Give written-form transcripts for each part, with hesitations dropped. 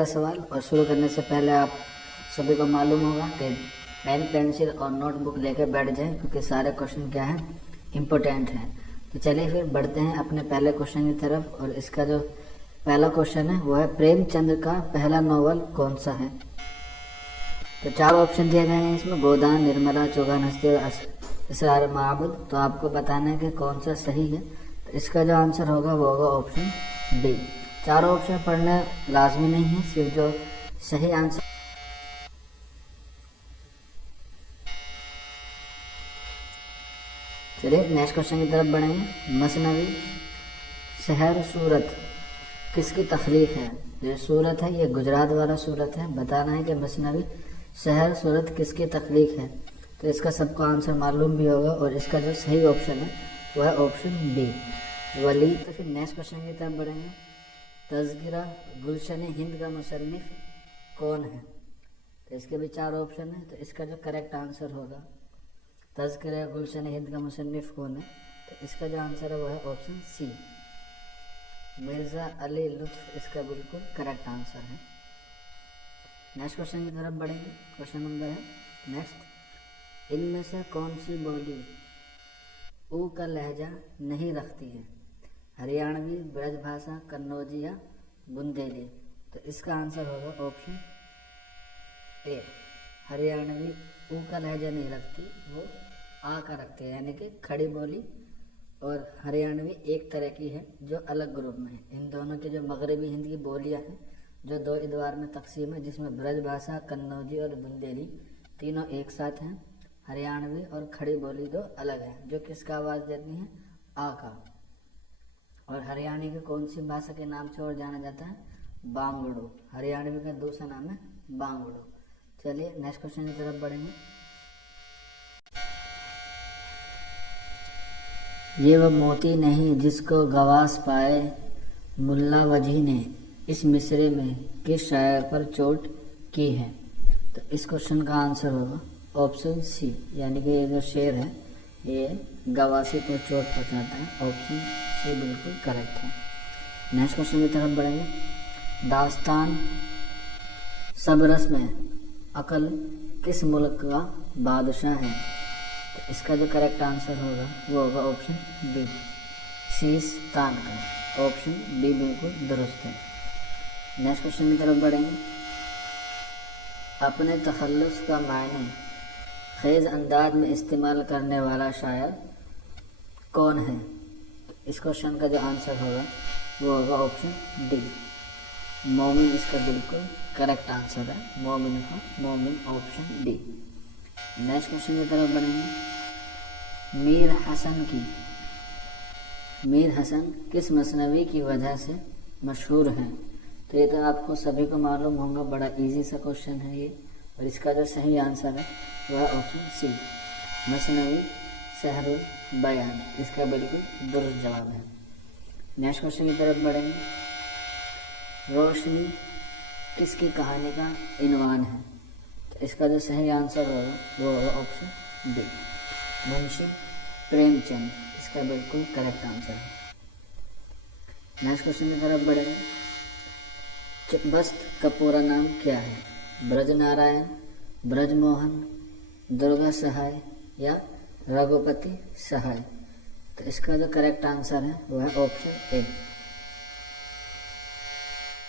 का सवाल। और शुरू करने से पहले आप सभी को मालूम होगा कि पेन पेंसिल और नोटबुक लेकर बैठ जाएं, क्योंकि सारे क्वेश्चन क्या हैं, इम्पोर्टेंट हैं। तो चलिए फिर बढ़ते हैं अपने पहले क्वेश्चन की तरफ। और इसका जो पहला क्वेश्चन है वो है, प्रेमचंद का पहला नॉवल कौन सा है। तो 4 ऑप्शन दिए गए हैं इसमें, गोदान, निर्मला, चौगान हस्ती और इसरार माबुद। तो आपको बताना है कि कौन सा सही है। तो इसका जो आंसर होगा वो होगा ऑप्शन डी। 4 ऑप्शन पढ़ना लाजमी नहीं है, सिर्फ जो सही आंसर। चलिए नेक्स्ट क्वेश्चन की तरफ बढ़ेंगे। मसनवी शहर सूरत किसकी तख्लीक है। जो सूरत है ये गुजरात वाला सूरत है। बताना है कि मसनवी शहर सूरत किसकी तख्लीक है। तो इसका सबको आंसर मालूम भी होगा और इसका जो सही ऑप्शन है वो है ऑप्शन बी, वली। तो फिर नेक्स्ट क्वेश्चन की तरफ बढ़ेंगे। तज़किरा गुलशन हिंद का मुसन्निफ कौन है। तो इसके भी 4 ऑप्शन है। तो इसका जो करेक्ट आंसर होगा, तज़किरा गुलशन हिंद का मुसन्निफ कौन है, तो इसका जो आंसर है वो है ऑप्शन सी, मिर्ज़ा अली लुत्फ़। इसका बिल्कुल करेक्ट आंसर है। नेक्स्ट क्वेश्चन की तरफ बढ़ेंगे। क्वेश्चन नंबर है नेक्स्ट, इनमें से कौन सी बोली ऊ का लहजा नहीं रखती है। हरियाणवी, ब्रजभाषा, कन्नौजी या बुंदेली। तो इसका आंसर होगा ऑप्शन ए, हरियाणवी ऊ का लहजा नहीं रखती, वो आ का रखती है, यानी कि खड़ी बोली और हरियाणवी एक तरह की है जो अलग ग्रुप में है। इन दोनों के जो मगरबी हिंद की बोलियां हैं जो 2 इदवार में तकसीम है, जिसमें ब्रजभाषा, कन्नौजी और बुंदेली तीनों एक साथ हैं। हरियाणवी और खड़ी बोली 2 अलग हैं। जो किसका आवाज़ देती है, आ का। और हरियाणवी की कौन सी भाषा के नाम से और जाना जाता है, बांगड़ू। हरियाणवी का दूसरा नाम है बांगड़ू। चलिए नेक्स्ट क्वेश्चन की तरफ बढ़ेंगे। ये वह मोती नहीं जिसको गवास पाए मुल्ला वजी ने, इस मिसरे में किस शायर पर चोट की है। तो इस क्वेश्चन का आंसर होगा ऑप्शन सी, यानी कि ये जो शेर है ये गवासी को चोट पहुंचाता है। ऑप्शन सी बिल्कुल करेक्ट है। नेक्स्ट क्वेश्चन की तरफ बढ़ेंगे। दास्तान सबरस में अकल किस मुल्क का बादशाह है। तो इसका जो करेक्ट आंसर होगा वो होगा ऑप्शन बी, सीस्तान का। ऑप्शन बी बिल्कुल दुरुस्त है। नेक्स्ट क्वेश्चन की तरफ बढ़ेंगे। अपने तखल्लुस का मायने खेज अंदाज में इस्तेमाल करने वाला शायर कौन है। तो इस क्वेश्चन का जो आंसर होगा वो होगा ऑप्शन डी, मोमिन। इसका बिल्कुल करेक्ट आंसर है मोमिन का, मोमिन ऑप्शन डी। नेक्स्ट क्वेश्चन की तरफ बढ़ेंगे। मीर हसन किस मसनवी की वजह से मशहूर हैं। तो ये तो आपको सभी को मालूम होगा, बड़ा इजी सा क्वेश्चन है ये। और इसका जो सही आंसर है वह ऑप्शन सी, मसनवी सहरुल बयान। इसका बिल्कुल दुरुस्त जवाब है। नेक्स्ट क्वेश्चन की तरफ बढ़ेंगे। रोशनी किसकी कहानी का इनवान है। तो इसका जो सही आंसर होगा वो होगा ऑप्शन डी, मुंशी प्रेमचंद। इसका बिल्कुल करेक्ट आंसर है। नेक्स्ट क्वेश्चन की तरफ बढ़ेंगे। चिकबस्त का पूरा नाम क्या है। ब्रजनारायण, ब्रजमोहन, दुर्गा सहाय या रघुपति सहाय। तो इसका जो करेक्ट आंसर है वो है ऑप्शन ए,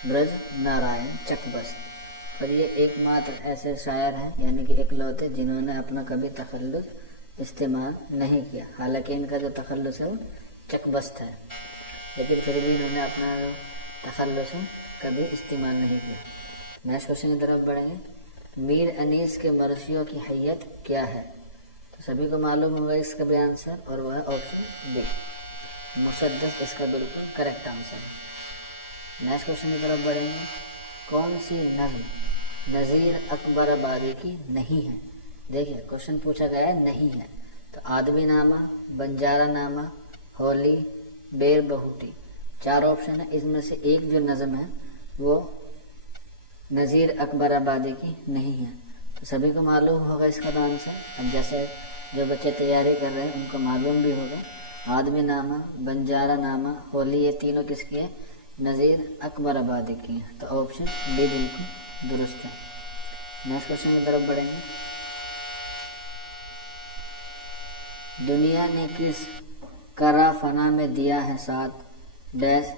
ब्रज नारायण चकबस्त। और ये एकमात्र ऐसे शायर हैं, यानी कि इकलौते, जिन्होंने अपना कभी तखल्लुस इस्तेमाल नहीं किया। हालांकि इनका जो तखल्लुस है वो चकबस्त है, लेकिन फिर भी इन्होंने अपना जो तखल्लुस है कभी इस्तेमाल नहीं किया। नेक्स्ट क्वेश्चन की तरफ बढ़ेंगे। मीर अनीस के मरसियों की हैयत क्या है। तो सभी को मालूम होगा इसका भी आंसर, और वह है ऑप्शन बी, मुसद्दस। इसका बिल्कुल करेक्ट आंसर है। नेक्स्ट क्वेश्चन की तरफ बढ़ेंगे। कौन सी नज़्म नज़ीर अकबराबादी की नहीं है। देखिए क्वेश्चन पूछा गया है नहीं है। तो आदमी नामा, बंजारा नामा, होली, बेर बहुटी। 4 ऑप्शन है। इसमें से एक जो नज़्म है वो नज़ीर अकबराबादी की नहीं है। तो सभी को मालूम होगा इसका तो आंसर। अब जैसे जो बच्चे तैयारी कर रहे हैं उनको मालूम भी होगा। आदमी नामा, बंजारा नामा, होली, ये तीनों किसकी है, नज़ीर अकबर आबादी की है। तो ऑप्शन बी बिल्कुल दुरुस्त है। नेक्स्ट क्वेश्चन की तरफ बढ़ेंगे। दुनिया ने किस करा फना में दिया है साथ डैश,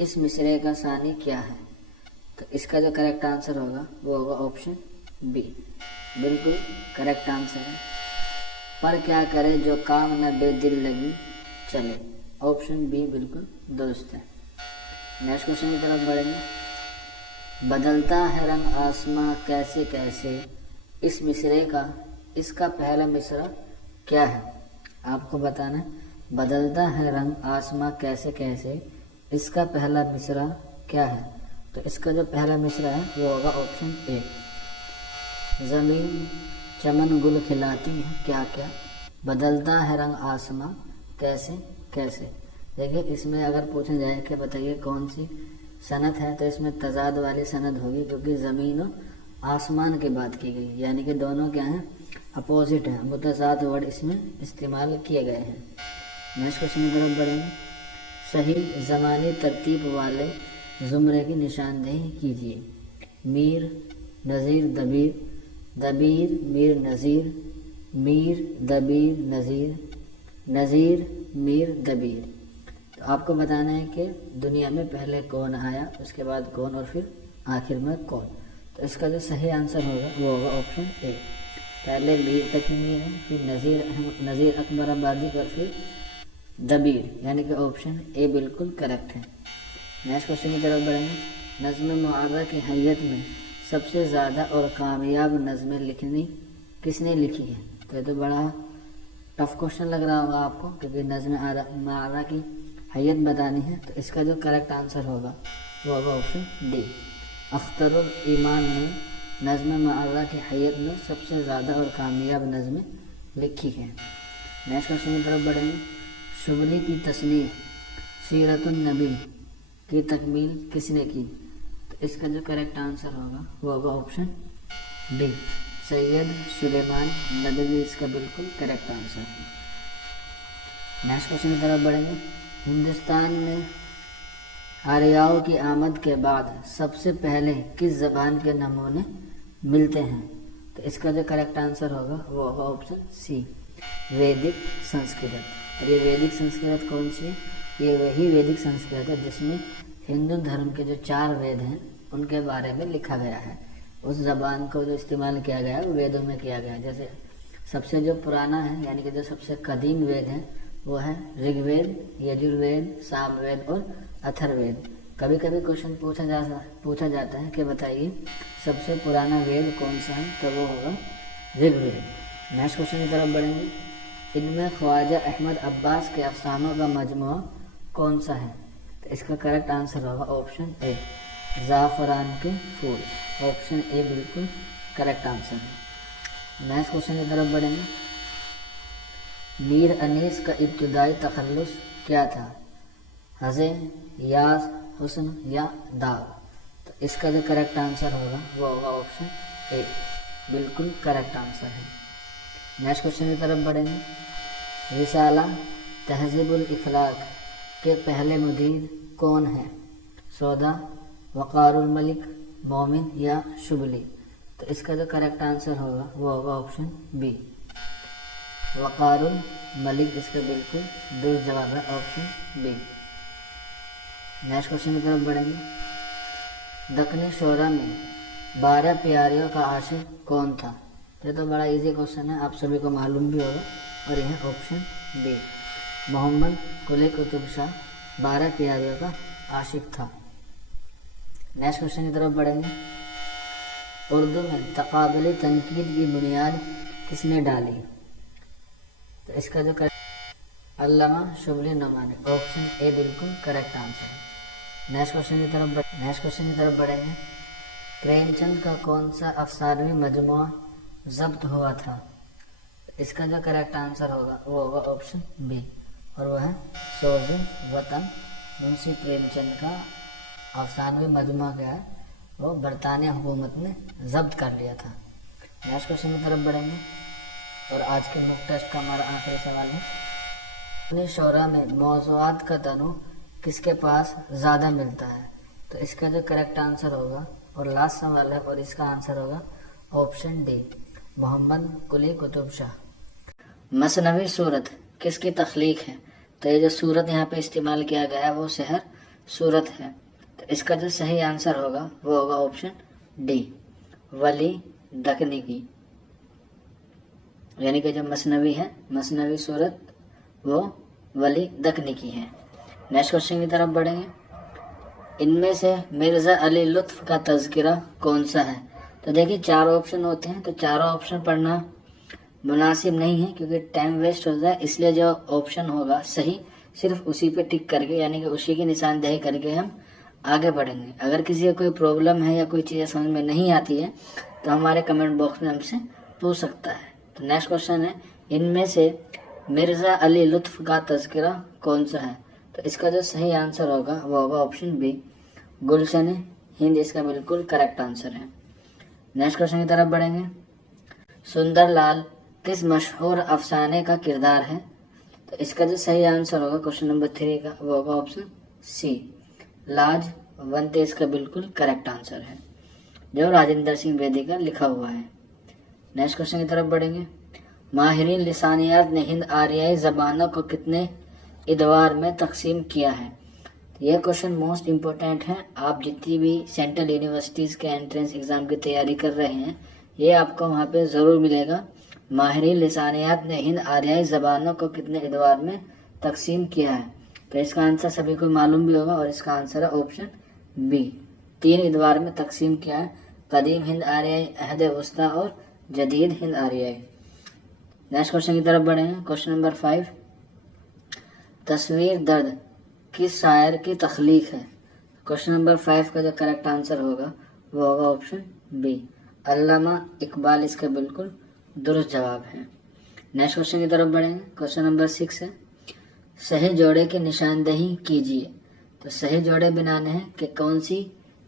इस मिसरे का सानी क्या है? तो इसका जो करेक्ट आंसर होगा वो होगा ऑप्शन बी, बिल्कुल करेक्ट आंसर है। पर क्या करे जो काम न बेदिल लगी चले, ऑप्शन बी बिल्कुल दुरुस्त है। नेक्स्ट क्वेश्चन की तरफ बढ़ेंगे। बदलता है रंग आसमां कैसे कैसे, इस मिसरे का इसका पहला मिसरा क्या है? आपको बताना है। बदलता है रंग आसमां कैसे कैसे, इसका पहला मिसरा क्या है? तो इसका जो पहला मिसरा है वो होगा ऑप्शन ए, ज़मीन चमन गुल खिलाती है क्या क्या, बदलता है रंग आसमां कैसे कैसे। देखिए इसमें अगर पूछा जाए कि बताइए कौन सी सनद है, तो इसमें तजाद वाली सनद होगी, क्योंकि ज़मीन और आसमान की बात की गई, यानी कि दोनों क्या हैं, अपोजिट हैं, मुतज़ाद वर्ड इसमें इस्तेमाल किए गए हैं। नेक्स्ट क्वेश्चन की तरफ बढ़ेंगे। सही ज़मानी तरतीब वाले ज़ुमरे की निशानदेही कीजिए। मीर नज़ीर दबीर, दबीर मीर नज़ीर, मीर दबीर नज़ीर, नज़ीर मीर दबीर। तो आपको बताना है कि दुनिया में पहले कौन आया, उसके बाद कौन और फिर आखिर में कौन। तो इसका जो सही आंसर होगा वो होगा ऑप्शन ए, पहले मीर तक ही मीर है, फिर नज़ीर अकबर आबादी और फिर दबीर, यानी कि ऑप्शन ए बिल्कुल करेक्ट है। नेक्स्ट क्वेश्चन की तरफ बढ़ेंगे। नज़्म मुआज़ा की हैयत में सबसे ज़्यादा और कामयाब नज़में लिखनी किसने लिखी है? तो ये तो बड़ा टफ क्वेश्चन लग रहा होगा आपको, क्योंकि नज़्म मुआज़ा की हैयत बतानी है। तो इसका जो करेक्ट आंसर होगा वो होगा ऑप्शन डी, अख्तरुल ईमान ने नज़्म मुआज़ा की हैयत में सबसे ज़्यादा और कामयाब नज़में लिखी हैं। नेक्स्ट क्वेश्चन की तरफ बढ़ेंगे। शुबली की तस्नीफ सीरतुन नबी की तकमील किसने की? तो इसका जो करेक्ट आंसर होगा वो होगा ऑप्शन डी, सैयद सुलेमान नदवी, इसका बिल्कुल करेक्ट आंसर है। नेक्स्ट क्वेश्चन की तरफ बढ़ेंगे। हिंदुस्तान में आर्याओं की आमद के बाद सबसे पहले किस ज़बान के नमूने मिलते हैं? तो इसका जो करेक्ट आंसर होगा वो होगा ऑप्शन सी, वैदिक संस्कृत। और ये वैदिक संस्कृत कौन सी है? ये वही वैदिक संस्कृत है जिसमें हिंदू धर्म के जो 4 वेद हैं उनके बारे में लिखा गया है। उस ज़बान को जो इस्तेमाल किया गया है वो वेदों में किया गया है। जैसे सबसे जो पुराना है, यानी कि जो सबसे कदीम वेद है वो है ऋग्वेद, यजुर्वेद, सामवेद और अथर्ववेद। कभी कभी क्वेश्चन पूछा जाता है कि बताइए सबसे पुराना वेद कौन सा है? तो वो होगा ऋग्वेद। नेक्स्ट क्वेश्चन की तरफ बढ़ेंगे। इनमें ख्वाजा अहमद अब्बास के अफसानों का मजमुआ कौन सा है? तो इसका करेक्ट आंसर होगा ऑप्शन ए, ज़ाफ़रान के फूल, ऑप्शन ए बिल्कुल करेक्ट आंसर है। नेक्स्ट क्वेश्चन की तरफ बढ़ेंगे। मीर अनीस का इब्तिदाई तखल्लुस क्या था? हज़े, याज, हुस्न या दाग? तो इसका जो करेक्ट आंसर होगा वो होगा ऑप्शन ए, बिल्कुल करेक्ट आंसर है। नेक्स्ट क्वेश्चन की तरफ बढ़ेंगे। रिसाला तहज़ीबुल इखलाक के पहले मुदीर कौन है? सौदा, वक़ारुल मलिक, मोमिन या शुबली? तो इसका जो करेक्ट आंसर होगा वो होगा ऑप्शन बी, वक़ारुल मलिक, इसका बिल्कुल दुरुस्त जवाब है ऑप्शन बी। नेक्स्ट क्वेश्चन की तरफ बढ़ेंगे। दक्कनी शोरा में 12 प्यारियों का आशिक कौन था? ये तो बड़ा इजी क्वेश्चन है, आप सभी को मालूम भी होगा, और यह ऑप्शन बी, मोहम्मद कुली कुतुब शाह 12 प्यारियों का आशिक था। नेक्स्ट क्वेश्चन की तरफ बढ़ेंगे। उर्दू में तक़ाबुली तनकीद की बुनियाद किसने डाली? तो इसका जो अल्लामा शुबली नुमानी, ऑप्शन ए बिल्कुल करेक्ट आंसर है। नेक्स्ट क्वेश्चन की तरफ बढ़ेंगे। प्रेमचंद का कौन सा अफसानवी मजमुआ ज़ब्त हुआ था? इसका जो करेक्ट आंसर होगा वो होगा ऑप्शन बी, और वह है सोज़ वतन। मुंशी प्रेमचंद का अफसानवी मजमुआ क्या है, वो बरतानिया हुकूमत ने ज़ब्त कर लिया था। नेक्स्ट क्वेश्चन की तरफ बढ़ेंगे, और आज के मुख्य टेस्ट का हमारा आखिरी सवाल है। अपने शोरा में मौज़ूआत का तनु किसके पास ज़्यादा मिलता है। तो इसका जो करेक्ट आंसर होगा और लास्ट सवाल है और इसका आंसर होगा ऑप्शन डी, मोहम्मद कुली कुतुब शाह। मसनवी सूरत किसकी तख्लीक है। तो ये जो सूरत यहाँ पे इस्तेमाल किया गया है वो शहर सूरत है। तो इसका जो सही आंसर होगा वो होगा ऑप्शन डी, वली दकनी। यानी कि जो मसनवी है, मसनवी सूरत वो वली दकनी की है। नेक्स्ट क्वेश्चन की तरफ बढ़ेंगे। इनमें से मिर्ज़ा अली लुत्फ़ का तज़किरा कौन सा है। तो देखिए 4 ऑप्शन होते हैं, तो चारों ऑप्शन पढ़ना मुनासिब नहीं है क्योंकि टाइम वेस्ट होता है, इसलिए जो ऑप्शन होगा सही सिर्फ उसी पे टिक करके यानी कि उसी की निशानदेही करके हम आगे बढ़ेंगे। अगर किसी को कोई प्रॉब्लम है या कोई चीज़ें समझ में नहीं आती है तो हमारे कमेंट बॉक्स में हमसे पूछ सकता है। तो नेक्स्ट क्वेश्चन है, इनमें से मिर्ज़ा अली लुत्फ़ का तज़किरा कौन सा है। तो इसका जो सही आंसर होगा वो होगा ऑप्शन बी, गुलशन हिंद इसका बिल्कुल करेक्ट आंसर है। नेक्स्ट क्वेश्चन की तरफ बढ़ेंगे। सुंदरलाल किस मशहूर अफसाने का किरदार है। तो इसका जो सही आंसर होगा क्वेश्चन नंबर 3 का वो होगा ऑप्शन सी, लाजवंती इसका बिल्कुल करेक्ट आंसर है, जो राजेंद्र सिंह बेदी का लिखा हुआ है। नेक्स्ट क्वेश्चन की तरफ बढ़ेंगे। माहिरीन लिसानियात ने हिंद आरियाई ज़बानों को कितने इदवार में तकसीम किया है। यह क्वेश्चन मोस्ट इम्पोर्टेंट है। आप जितनी भी सेंट्रल यूनिवर्सिटीज़ के एंट्रेंस एग्ज़ाम की तैयारी कर रहे हैं ये आपको वहाँ पे ज़रूर मिलेगा। माहिरीन लिसानियात ने हिंद आरियाई ज़बानों को कितने इदवार में तकसीम किया है। तो इसका आंसर सभी को मालूम भी होगा और इसका आंसर है ऑप्शन बी, 3 इदवार में तकसीम किया है, कदीम हिंद आरियाई, अहद वस्ता और जदीद हिंद आरियाई। नेक्स्ट क्वेश्चन की तरफ बढ़े हैं। क्वेश्चन नंबर 5, तस्वीर दर्द किस शायर की तख्लीक है। क्वेश्चन नंबर 5 का जो करेक्ट आंसर होगा वो होगा ऑप्शन बी, अल्लामा इकबाल इसका बिल्कुल दुरुस्त जवाब है। नेक्स्ट क्वेश्चन की तरफ बढ़ेंगे। क्वेश्चन नंबर 6 है, सही जोड़े की निशानदेही कीजिए। तो सही जोड़े बनाने हैं कि कौन सी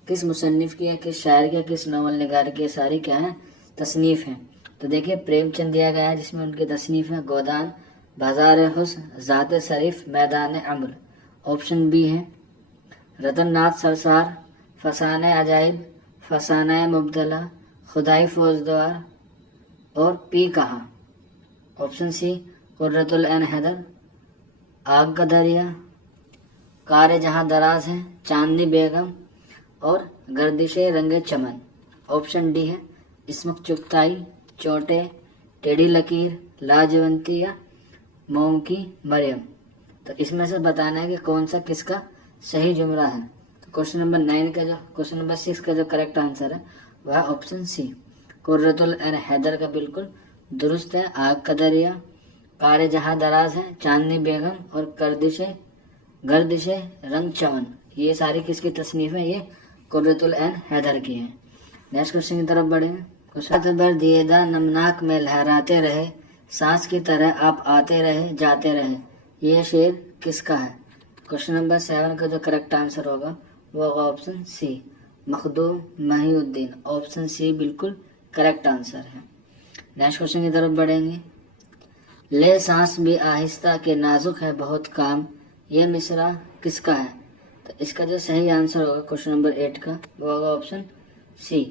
किस मुसन्निफ की है, किस शायर की, किस नावल निगार की, सारी क्या है तसनीफ है। तो देखिए प्रेमचंद दिया गया है जिसमें उनकी तसनीफ है गोदान, बाजार हुस्न, ज़ात शरीफ, मैदान अम्र। ऑप्शन बी है रतननाथ सरसार, फसाने अजाइब, फसाना मुबतला, खुदाई फौजदार और पी कहा। ऑप्शन सी कुर्रतुल ऐन हैदर, आग का दरिया, कार जहां दराज है, चांदनी बेगम और गर्दिशे रंगे चमन। ऑप्शन डी है इस्मक चुगताई, चोटे, टेढ़ी लकीर, लाजवंती या मोम की मरियम। तो इसमें से बताना है कि कौन सा किसका सही जुमला है। तो क्वेश्चन नंबर 6 का जो करेक्ट आंसर है वह है ऑप्शन सी, कुर्रतुल ऐन हैदर का बिल्कुल दुरुस्त है, आग का दरिया, कार जहां दराज है, चांदनी बेगम और गर्दिशे रंग चमन, ये सारी किसकी तसनीफ है, ये कुर्रतुल ऐन हैदर की है। नेक्स्ट क्वेश्चन की तरफ बढ़ेंगे। क्वेश्चन भर दिएदा नमनाक में लहराते रहे, सांस की तरह आप आते रहे जाते रहे, ये शेर किसका है। क्वेश्चन नंबर 7 का जो करेक्ट आंसर होगा वो होगा option C, Makhdoom Mohiuddin. Option C बिल्कुल करेक्ट आंसर है। नेक्स्ट क्वेश्चन की तरफ बढ़ेंगे। ले सांस भी आहिस्ता के नाजुक है बहुत काम, ये मिसरा किसका है। तो इसका जो सही आंसर होगा क्वेश्चन नंबर 8 का वो होगा ऑप्शन सी,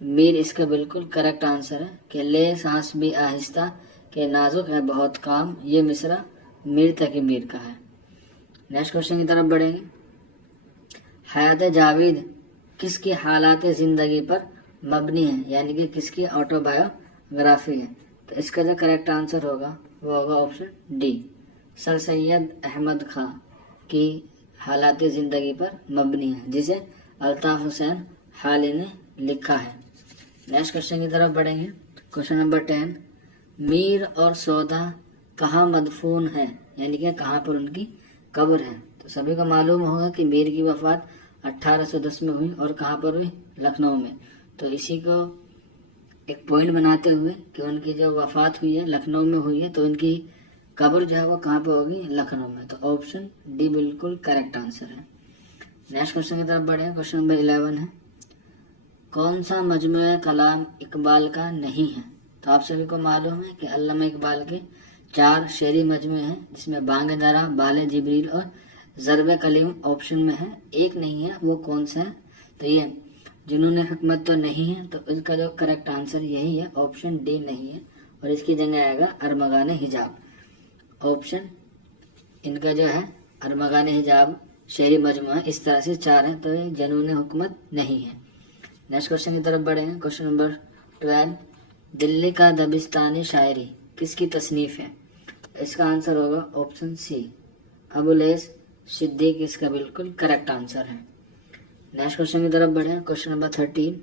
मीर इसका बिल्कुल करेक्ट आंसर है कि ले सांस भी आहिस्ता के नाजुक है बहुत काम, ये मिसरा मीर तकी मीर का है। नेक्स्ट क्वेश्चन की तरफ बढ़ेंगे। हयात जावेद किसकी हालात ज़िंदगी पर मबनी है, यानी कि किसकी ऑटोबायोग्राफी है। तो इसका जो करेक्ट आंसर होगा वो होगा option D, sir Syed Ahmad Khan की हालात ज़िंदगी पर मबनी है, जिसे अल्ताफ़ हुसैन हाली ने लिखा है। नेक्स्ट क्वेश्चन की तरफ बढ़ेंगे। क्वेश्चन नंबर 10, मीर और सौदा कहाँ मदफून है, यानी कि कहाँ पर उनकी कब्र है। तो सभी को मालूम होगा कि मीर की वफ़ात 1810 में हुई और कहाँ पर हुई, लखनऊ में। तो इसी को एक पॉइंट बनाते हुए कि उनकी जो वफ़ात हुई है लखनऊ में हुई है, तो उनकी कब्र जो है वो कहाँ पर होगी, लखनऊ में। तो ऑप्शन डी बिल्कुल करेक्ट आंसर है। नेक्स्ट क्वेश्चन की तरफ बढ़े। क्वेश्चन नंबर 11 है, कौन सा मजमूआ कलाम इकबाल का नहीं है। तो आप सभी को मालूम है कि अल्लामा इकबाल के 4 शेरी मजमूए हैं, जिसमें बांग दरा, बाले जिब्रील और ज़रब कलीम ऑप्शन में है, एक नहीं है, वो कौन सा है? तो ये जुनून हिकमत तो नहीं है, तो इसका जो करेक्ट आंसर यही है, ऑप्शन डी नहीं है, और इसकी जगह आएगा अरमगान हिजाब। ऑप्शन इनका जो है अरमगान हिजाब शेरी मजमुआ, इस तरह से 4 है, तो ये जुनून हुकूमत नहीं है। नेक्स्ट क्वेश्चन की तरफ बढ़े हैं। क्वेश्चन नंबर 12, दिल्ली का दबिस्तानी शायरी किसकी तसनीफ है? इसका आंसर होगा ऑप्शन सी, अबुल ऐस सिद्दीक, इसका बिल्कुल करेक्ट आंसर है। नेक्स्ट क्वेश्चन की तरफ बढ़े हैं। क्वेश्चन नंबर 13,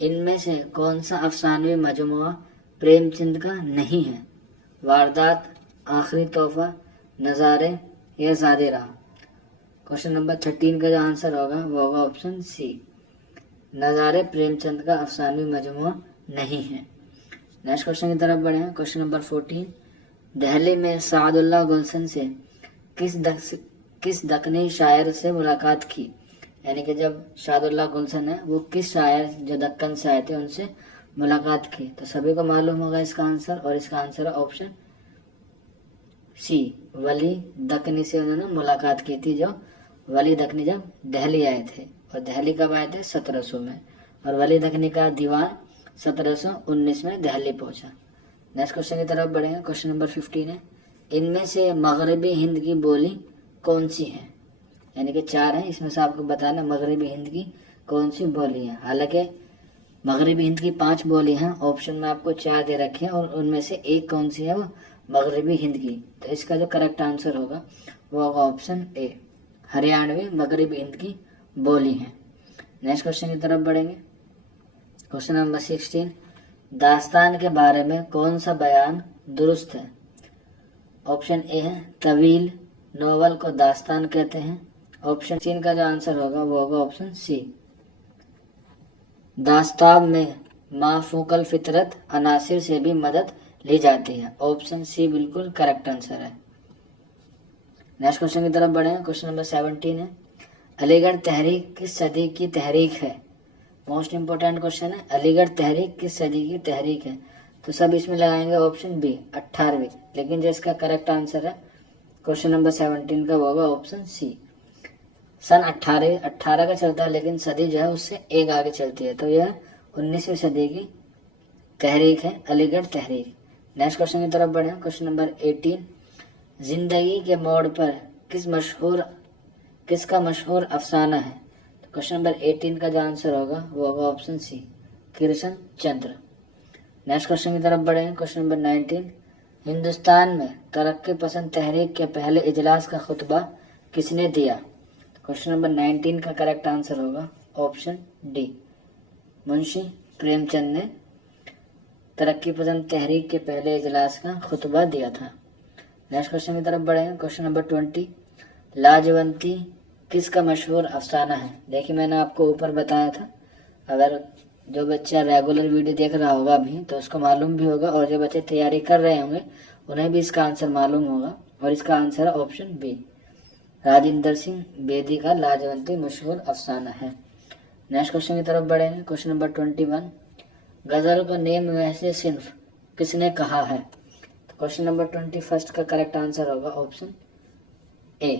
इनमें से कौन सा अफसानवी मजमुआ प्रेमचंद का नहीं है? वारदात, आखिरी तोहफा, नज़ारे या ज़ादे राह। क्वेश्चन नंबर 13 का जो आंसर होगा वो होगा ऑप्शन सी, नज़ारे प्रेमचंद का अफसानवी मजमुआ नहीं है। नेक्स्ट क्वेश्चन की तरफ बढ़े हैं। क्वेश्चन नंबर 14, दिल्ली में सादुल्लाह गुलशन से किस दक्कनी शायर से मुलाकात की? यानी कि जब सादुल्लाह गुलशन है वो किस शायर जो दक्कन से आए थे उनसे मुलाकात की? तो सभी को मालूम होगा इसका आंसर, और इसका आंसर है ऑप्शन सी, वली दक्कनी से उन्होंने मुलाकात की थी। जो वली दक्कनी जब दिल्ली आए थे, और दिल्ली कब आए थे? 1700 में, और वली दक्कनी का दीवान 1719 में दिल्ली पहुंचा। नेक्स्ट क्वेश्चन की तरफ बढ़ेंगे। क्वेश्चन नंबर 15 है, इनमें से मगरबी हिंद की बोली कौन सी है? यानी कि 4 है, इसमें से आपको बताना मगरबी हिंद की कौन सी बोली है। हालांकि मगरबी हिंद की 5 बोली हैं, ऑप्शन में आपको 4 दे रखे हैं, और उनमें से एक कौन सी है? वो मगरबी हिंद की। तो इसका जो करेक्ट आंसर होगा वो होगा ऑप्शन ए, हरियाणवी मगरबी हिंद की बोली है। नेक्स्ट क्वेश्चन की तरफ बढ़ेंगे। क्वेश्चन नंबर 16, दास्तान के बारे में कौन सा बयान दुरुस्त है? ऑप्शन ए है तवील नोवेल को दास्तान कहते हैं। ऑप्शन 3 का जो आंसर होगा वो होगा ऑप्शन सी, दास्तान में माफूकल फितरत अनासिर से भी मदद ली जाती है। ऑप्शन सी बिल्कुल करेक्ट आंसर है। नेक्स्ट क्वेश्चन की तरफ बढ़े। क्वेश्चन नंबर 17 है, अलीगढ़ तहरीक किस सदी की तहरीक है? मोस्ट इंपोर्टेंट क्वेश्चन है, अलीगढ़ तहरीक किस सदी की तहरीक है? तो सब इसमें लगाएंगे ऑप्शन बी, 18वीं, लेकिन जो इसका करेक्ट आंसर है क्वेश्चन नंबर 17 का वो होगा ऑप्शन सी, सन 18 का चलता है, लेकिन सदी जो है उससे एक आगे चलती है, तो यह 19वीं सदी की तहरीक है, अलीगढ़ तहरीक। नेक्स्ट क्वेश्चन की तरफ बढ़े। क्वेश्चन नंबर 18, जिंदगी के मोड़ पर किसका मशहूर अफसाना है? तो क्वेश्चन नंबर 18 का जो आंसर होगा वो होगा ऑप्शन सी, कृष्ण चंद्र। नेक्स्ट क्वेश्चन की तरफ बढ़े। क्वेश्चन नंबर 19, हिंदुस्तान में तरक्की पसंद तहरीक के पहले इजलास का खुतबा किसने दिया? क्वेश्चन नंबर 19 का करेक्ट आंसर होगा ऑप्शन डी, मुंशी प्रेमचंद ने तरक्की पसंद तहरीक के पहले इजलास का खुतबा दिया था। नेक्स्ट क्वेश्चन की तरफ बढ़ेंगे। क्वेश्चन नंबर 20, लाजवंती किसका मशहूर अफसाना है? देखिए मैंने आपको ऊपर बताया था, अगर जो बच्चा रेगुलर वीडियो देख रहा होगा अभी तो उसको मालूम भी होगा, और जो बच्चे तैयारी कर रहे होंगे उन्हें भी इसका आंसर मालूम होगा, और इसका आंसर है ऑप्शन बी, राजेंद्र सिंह बेदी का लाजवंती मशहूर अफसाना है। नेक्स्ट क्वेश्चन की तरफ बढ़ेंगे। क्वेश्चन नंबर 21, गजल को नेम वैसे सिर्फ किसने कहा है? तो क्वेश्चन नंबर 21 का करेक्ट आंसर होगा ऑप्शन ए,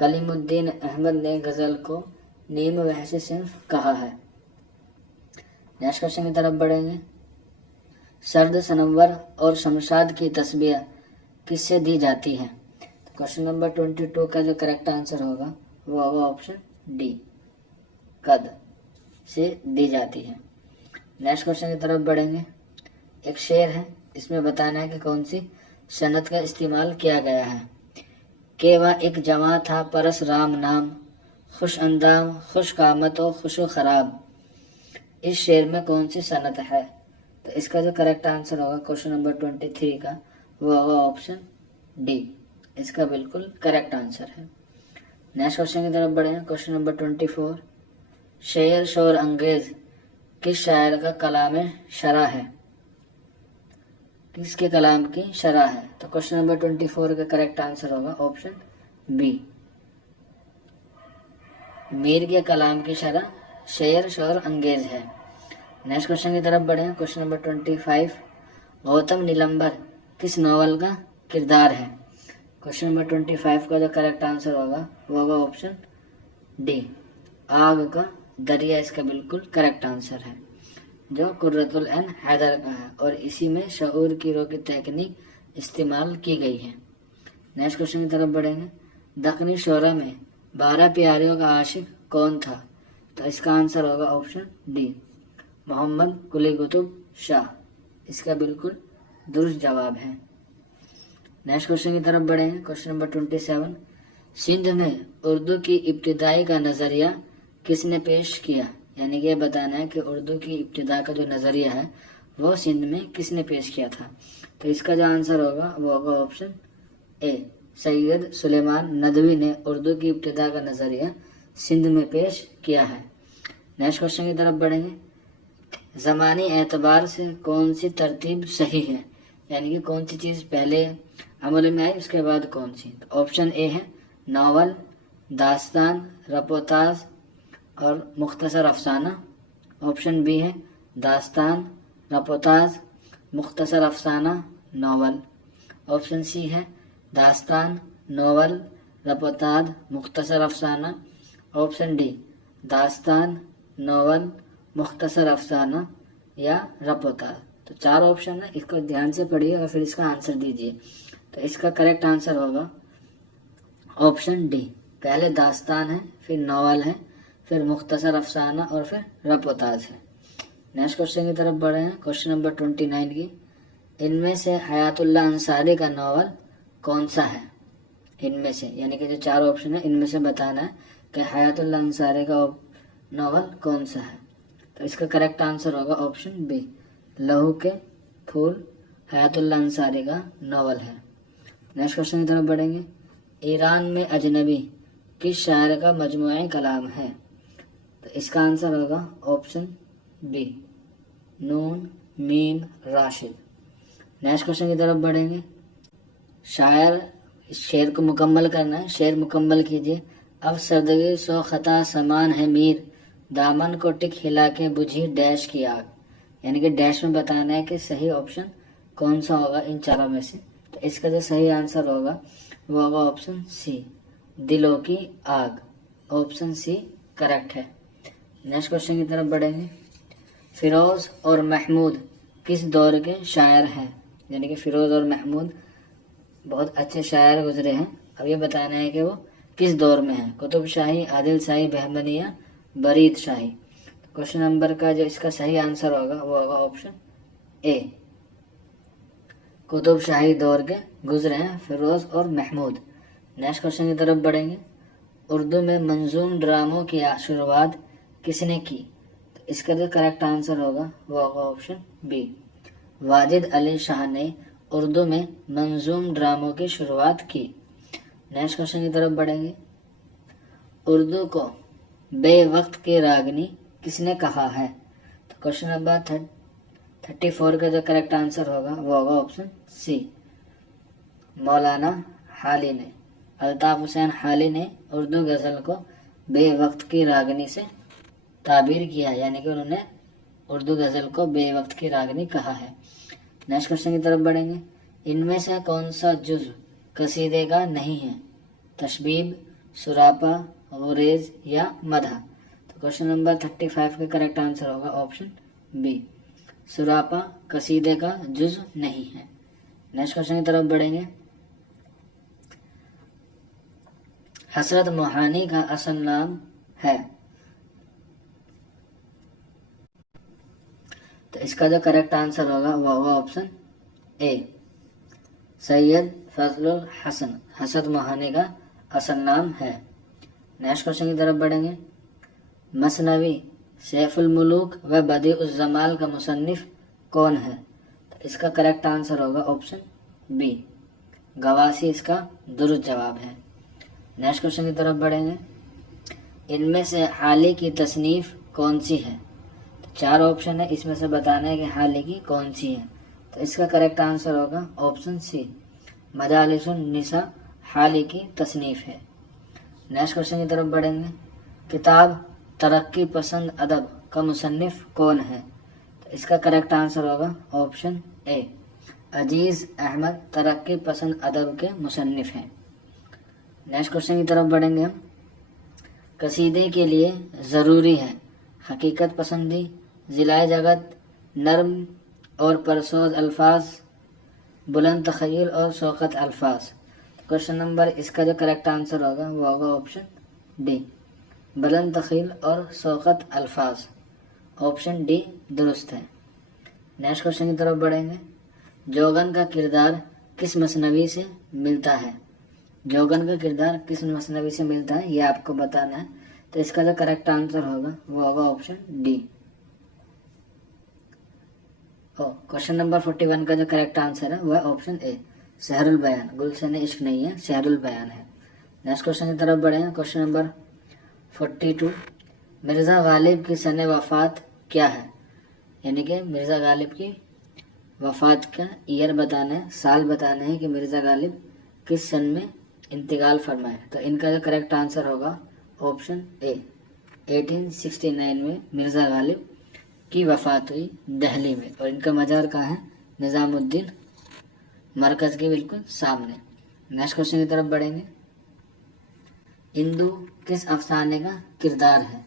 कलीमुद्दीन अहमद ने गजल को नेम वैसे सिर्फ कहा है। नेक्स्ट क्वेश्चन की तरफ बढ़ेंगे। सर्द सनवर और शमशाद की तस्बीह किससे दी जाती है? तो क्वेश्चन नंबर 22 का जो करेक्ट आंसर होगा वो होगा ऑप्शन डी, कद से दी जाती है। नेक्स्ट क्वेश्चन की तरफ बढ़ेंगे। एक शेर है, इसमें बताना है कि कौन सी सनत का इस्तेमाल किया गया है। कि वह एक जवां था परस राम नाम, खुश अंदाम खुश कामत और खुशो खराब। इस शेर में कौन सी सनत है? तो इसका जो करेक्ट आंसर होगा क्वेश्चन नंबर 23 का वो होगा ऑप्शन डी, इसका बिल्कुल करेक्ट आंसर है। नेक्स्ट क्वेश्चन की तरफ बढ़े। क्वेश्चन नंबर 24, शेर शोर अंग्रेज किस शायर का कलाम शरा है? किसके कलाम की शरा है? तो क्वेश्चन नंबर 24 का करेक्ट आंसर होगा ऑप्शन बी, मीर के कलाम की शरा शेर शोर अंगेज है। नेक्स्ट क्वेश्चन की तरफ बढ़े। क्वेश्चन नंबर 25, गौतम नीलंबर किस नॉवल का किरदार है? क्वेश्चन नंबर 25 का जो करेक्ट आंसर होगा वो होगा ऑप्शन डी, आग का दरिया इसका बिल्कुल करेक्ट आंसर है, जो कुर्रतुल ऐन हैदर का है और इसी में शऊर की रो की तकनीक इस्तेमाल की गई है। नेक्स्ट क्वेश्चन की तरफ बढ़ेंगे। दक्कनी शोरा में 12 प्यारियों का आशिक कौन था? तो इसका आंसर होगा ऑप्शन डी, मोहम्मद कुली कुतुब शाह, इसका बिल्कुल दुरुस्त जवाब है। नेक्स्ट क्वेश्चन की तरफ बढ़ेंगे। क्वेश्चन नंबर 27, सिंध में उर्दू की इब्तिदाई का नज़रिया किसने पेश किया? यानी कि ये बताना है कि उर्दू की इब्तिदा का जो नज़रिया है वो सिंध में किसने पेश किया था? तो इसका जो आंसर होगा वो होगा ऑप्शन ए, सैयद सुलेमान नदवी ने उर्दू की इब्तिदा का नज़रिया सिंध में पेश किया है। नेक्स्ट क्वेश्चन की तरफ बढ़ेंगे। ज़मानी एतबार से कौन सी तरतीब सही है? यानी कि कौन सी चीज़ पहले अमल में आई उसके बाद कौन सी? तो ऑप्शन ए है नावल, दास्तान, रपोताज और मुख्तसर अफसाना। ऑप्शन बी है दास्तान, रपोताज, मुख्तसर अफसाना, नावल। ऑप्शन सी है दास्तान, नावल, रपोताज, मुख्तसर अफसाना। ऑप्शन डी दास्तान, नावल, मुख्तसर अफसाना या रपोताज। तो 4 ऑप्शन है, इसको ध्यान से पढ़िए और फिर इसका आंसर दीजिए। तो इसका करेक्ट आंसर होगा ऑप्शन डी, पहले दास्तान है, फिर नावल है, फिर मुख्तसर अफसाना और फिर रपोताज है। नेक्स्ट क्वेश्चन की तरफ बढ़े हैं। क्वेश्चन नंबर 29 की, इनमें से हयातुल्लाह अंसारी का नावल कौन सा है? इनमें से यानी कि जो 4 ऑप्शन है इनमें से बताना है कि हयातुल्लाह अंसारी का नावल कौन सा है। तो इसका करेक्ट आंसर होगा ऑप्शन बी, लहू के फूल हयातुल्लाह अंसारी का नावल है। नेक्स्ट क्वेश्चन की तरफ बढ़ेंगे। ईरान में अजनबी किस शायर का मजमूआ कलाम है? तो इसका आंसर होगा ऑप्शन बी, नून मीम राशिद। नेक्स्ट क्वेश्चन की तरफ बढ़ेंगे। शायर, इस शेर को मुकम्मल करना है, शेर मुकम्मल कीजिए। अब सर्दगी सो खता समान है मीर, दामन को टिक हिला के बुझी डैश की आग। यानी कि डैश में बताना है कि सही ऑप्शन कौन सा होगा इन चारों में से। तो इसका जो सही आंसर होगा वो होगा ऑप्शन सी, दिलों की आग। ऑप्शन सी करेक्ट है। नेक्स्ट क्वेश्चन की तरफ बढ़ेंगे। फिरोज और महमूद किस दौर के शायर हैं? यानी कि फिरोज और महमूद बहुत अच्छे शायर गुजरे हैं। अब ये बताना है कि वो किस दौर में है, कुतुब शाही, आदिल शाही, बहमनी या बरीद शाही। क्वेश्चन नंबर का जो इसका सही आंसर होगा वो होगा ऑप्शन ए, कुतुब शाही दौर के गुजरे हैं फिरोज और महमूद। नेक्स्ट क्वेश्चन की तरफ बढ़ेंगे। उर्दू में मंजूम ड्रामों की शुरुआत किसने की? तो इसका जो करेक्ट आंसर होगा वो होगा ऑप्शन बी, वाजिद अली शाह ने उर्दू में मंजूम ड्रामों की शुरुआत की। नेक्स्ट क्वेश्चन की तरफ बढ़ेंगे। उर्दू को बेवक्त की रागनी किसने कहा है? तो क्वेश्चन नंबर 34 का जो करेक्ट आंसर होगा वो होगा ऑप्शन सी, मौलाना हाली ने, अल्ताफ हुसैन हाली ने उर्दू गज़ल को बेवक्त की रागनी से ताबीर किया, यानी कि उन्होंने उर्दू गज़ल को बेवक्त की रागनी कहा है। नेक्स्ट क्वेश्चन की तरफ बढ़ेंगे। इनमें से कौन सा जुज़ कसीदे का नहीं है? तशबीब, सुरापा, गुरेज या मदह। तो क्वेश्चन नंबर 35 का करेक्ट आंसर होगा ऑप्शन बी, सुरापा कसीदे का जुज़ नहीं है। नेक्स्ट क्वेश्चन की तरफ बढ़ेंगे। हसरत मोहानी का असल नाम है? तो इसका जो करेक्ट आंसर होगा वो होगा ऑप्शन ए, सैयद फजलुल हसन हसरत मोहानी का असल नाम है। नेक्स्ट क्वेश्चन की तरफ बढ़ेंगे। मसनवी सैफुल मुलूक व बदीउज़ जमाल का मुसन्निफ कौन है? तो इसका करेक्ट आंसर होगा ऑप्शन बी, गवासी इसका दुरुस्त जवाब है। नेक्स्ट क्वेश्चन की तरफ बढ़ेंगे। इनमें से हाली की तसनीफ कौन सी है? तो 4 ऑप्शन है, इसमें से बताना है कि हाली की कौन सी है। तो इसका करेक्ट आंसर होगा ऑप्शन सी, मजालिसुन निसा हाली की तसनीफ है। नेक्स्ट क्वेश्चन की तरफ बढ़ेंगे। किताब तरक्की पसंद अदब का मुसन्निफ कौन है? तो इसका करेक्ट आंसर होगा ऑप्शन ए, अजीज़ अहमद तरक्की पसंद अदब के मुसन्निफ हैं। नेक्स्ट क्वेश्चन की तरफ बढ़ेंगे हम। कसीदे के लिए ज़रूरी है हकीकत पसंदी, ज़िलाए जगत, नर्म और परसोज अल्फाज, बुलंद तख़य्युल और शौकत अल्फाज। क्वेश्चन नंबर इसका जो करेक्ट आंसर होगा वो होगा ऑप्शन डी, बुलंद तख़य्युल और शौकत अल्फाज। ऑप्शन डी दुरुस्त है। नेक्स्ट क्वेश्चन की तरफ बढ़ेंगे। जोगन का किरदार किस मसनवी से मिलता है? जोगन का किरदार किस मसनवी से मिलता है ये आपको बताना है। तो इसका जो करेक्ट आंसर होगा वो होगा ऑप्शन डी। क्वेश्चन नंबर 41 का जो करेक्ट आंसर है वो है ऑप्शन ए, शहरुल बयान। गुलशन इश्क नहीं है, शहरुल बयान है। नेक्स्ट क्वेश्चन की तरफ बढ़े हैं। क्वेश्चन नंबर 42, मिर्ज़ा गालिब की सन वफ़ात क्या है? यानी कि मिर्ज़ा गालिब की वफ़ात का ईयर बताना है, साल बताना है कि मिर्ज़ा गालिब किस सन में इंतकाल फरमाए। तो इनका जो करेक्ट आंसर होगा ऑप्शन ए, 1869 में मिर्ज़ा गालिब की वफ़ात हुई दिल्ली में। और इनका मज़ार कहाँ है? निज़ामुद्दीन मरकज़ के बिल्कुल सामने। नेक्स्ट क्वेश्चन की तरफ बढ़ेंगे। इंदु किस अफसाने का किरदार है?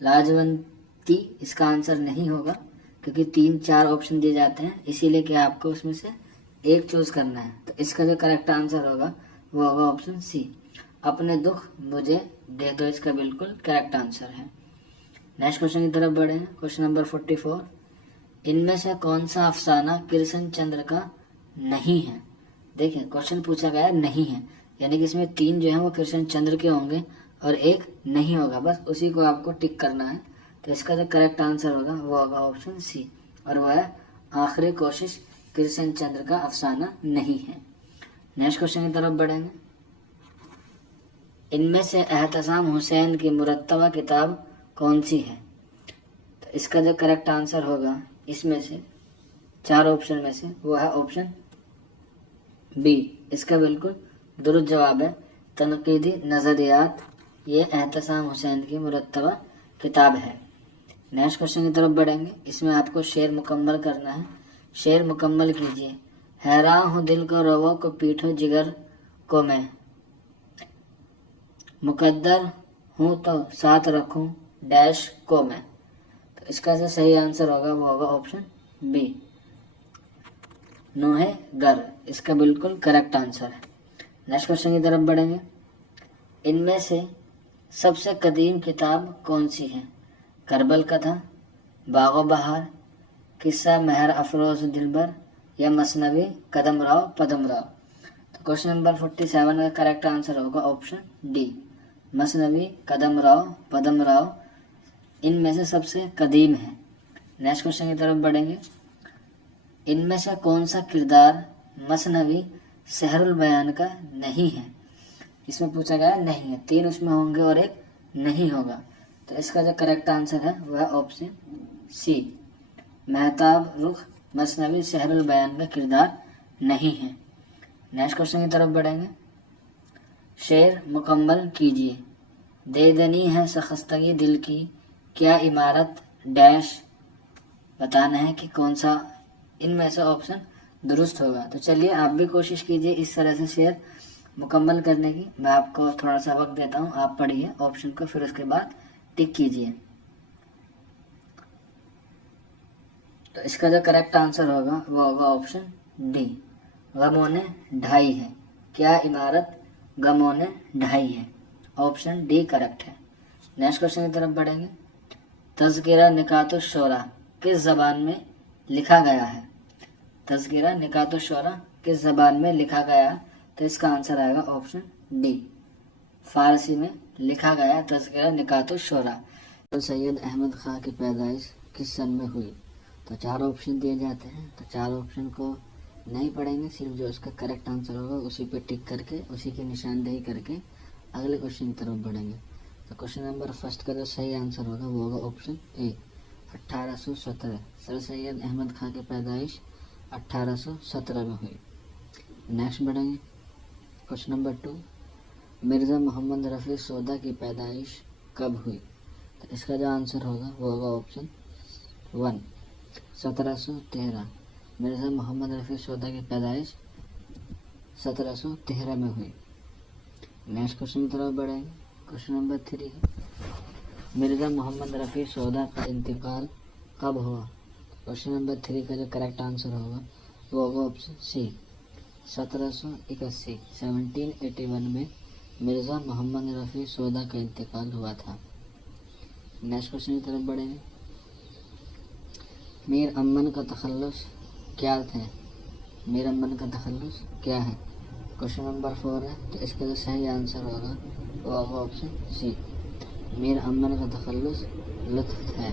लाजवंती इसका आंसर नहीं होगा क्योंकि 3-4 ऑप्शन दिए जाते हैं, इसीलिए कि आपको उसमें से एक चूज करना है। तो इसका जो करेक्ट आंसर होगा वो होगा ऑप्शन सी, अपने दुख मुझे दे दो। इसका बिल्कुल करेक्ट आंसर है। नेक्स्ट क्वेश्चन की तरफ बढ़े हैं। क्वेश्चन नंबर 44, इनमें से कौन सा अफसाना कृष्ण चंद्र का नहीं है? देखिए क्वेश्चन पूछा गया नहीं है, यानी कि इसमें 3 जो है वो कृष्ण चंद्र के होंगे और एक नहीं होगा, बस उसी को आपको टिक करना है। तो इसका जो करेक्ट आंसर होगा वो होगा ऑप्शन सी, और वह है आखिरी कोशिश कृष्ण चंद्र का अफसाना नहीं है। नेक्स्ट क्वेश्चन की तरफ बढ़ेंगे। इनमें से एहतसाम हुसैन की मुरत्तबा किताब कौन सी है? तो इसका जो करेक्ट आंसर होगा इसमें से 4 ऑप्शन में से वो है ऑप्शन बी, इसका बिल्कुल दुरुस्त जवाब है, तनकीदी नज़रियात। ये एहतसाम हुसैन की मुरत्तबा किताब है। नेक्स्ट क्वेश्चन की तरफ बढ़ेंगे। इसमें आपको शेर मुकम्मल करना है। शेर मुकम्मल कीजिए। हैरान हूँ दिल को रवो को पीठो जिगर को मैं, मुकद्दर हूँ तो साथ रखूँ डैश को मैं। तो इसका जो सही आंसर होगा वो होगा ऑप्शन बी, नोहे गर। इसका बिल्कुल करेक्ट आंसर है। नेक्स्ट क्वेश्चन की तरफ बढ़ेंगे। इनमें से सबसे कदीम किताब कौन सी है? करबल कथा, बागो बहार, किस्सा महर अफरोज दिलबर या मसनवी कदम राव पदम राव। तो क्वेश्चन नंबर 47 का करेक्ट आंसर होगा ऑप्शन डी, मसनवी कदम राव पदम राव इनमें से सबसे कदीम है। नेक्स्ट क्वेश्चन की तरफ बढ़ेंगे। इनमें से कौन सा किरदार मसनवी शहरुल बयान का नहीं है? इसमें पूछा गया नहीं है, 3 उसमें होंगे और एक नहीं होगा। तो इसका जो करेक्ट आंसर है वह ऑप्शन सी, महताब रुख मसनवी शहरुल बयान का किरदार नहीं है। नेक्स्ट क्वेश्चन की तरफ बढ़ेंगे। शेर मुकम्मल कीजिए। दे दनी है सखस्तगी दिल की क्या इमारत डैश। बताना है कि कौन सा इनमें से ऑप्शन दुरुस्त होगा। तो चलिए आप भी कोशिश कीजिए इस तरह से शेर मुकम्मल करने की। मैं आपको थोड़ा सा वक्त देता हूँ, आप पढ़िए ऑप्शन को, फिर उसके बाद टिक कीजिए। तो इसका जो करेक्ट आंसर होगा वो होगा ऑप्शन डी, गमों ने ढाई है। क्या इमारत गमों ने ढाई है। ऑप्शन डी करेक्ट है। नेक्स्ट क्वेश्चन की तरफ बढ़ेंगे। तज़किरा निकातुश शोरा किस ज़बान में लिखा गया है? तज़किरा निकातुश शोरा किस ज़बान में लिखा गया? तो इसका आंसर आएगा ऑप्शन डी, फारसी में लिखा गया तज़किरा निकातुश शोरा। तो सैयद अहमद खां की पैदाइश किस सन में हुई? तो 4 ऑप्शन दिए जाते हैं, तो 4 ऑप्शन को नहीं पढ़ेंगे, सिर्फ जो उसका करेक्ट आंसर होगा उसी पे टिक करके उसी की निशानदेही करके अगले क्वेश्चन की तरफ बढ़ेंगे। तो क्वेश्चन नंबर फर्स्ट का जो सही आंसर होगा वो होगा option A, 1817। Sir Syed Ahmad Khan की पैदाइश 1817 में हुई। नेक्स्ट बढ़ेंगे। क्वेश्चन नंबर 2, मिर्ज़ा मोहम्मद रफ़ी सौदा की पैदाइश कब हुई? तो इसका जो आंसर होगा वो होगा ऑप्शन 1, 1713। मिर्ज़ा मोहम्मद रफ़ी सौदा की पैदाइश 1713 में हुई। नेक्स्ट क्वेश्चन की तरफ बढ़ेंगे। क्वेश्चन नंबर 3 है, मिर्ज़ा मोहम्मद रफ़ी सौदा का इंतकाल कब हुआ? क्वेश्चन नंबर 3 का जो करेक्ट आंसर होगा वो होगा ऑप्शन सी 1781 1781 में मिर्ज़ा मोहम्मद रफ़ी सौदा का इंतकाल हुआ था। नेक्स्ट क्वेश्चन की तरफ बढ़ेंगे। मीर अमन का तखल्लुस क्या थे? मीर अमन का तखल्लुस क्या है? क्वेश्चन नंबर 4 है, तो इसका जो सही आंसर होगा वो होगा ऑप्शन सी मीर अमन का तखल्लुस लुत्फ है।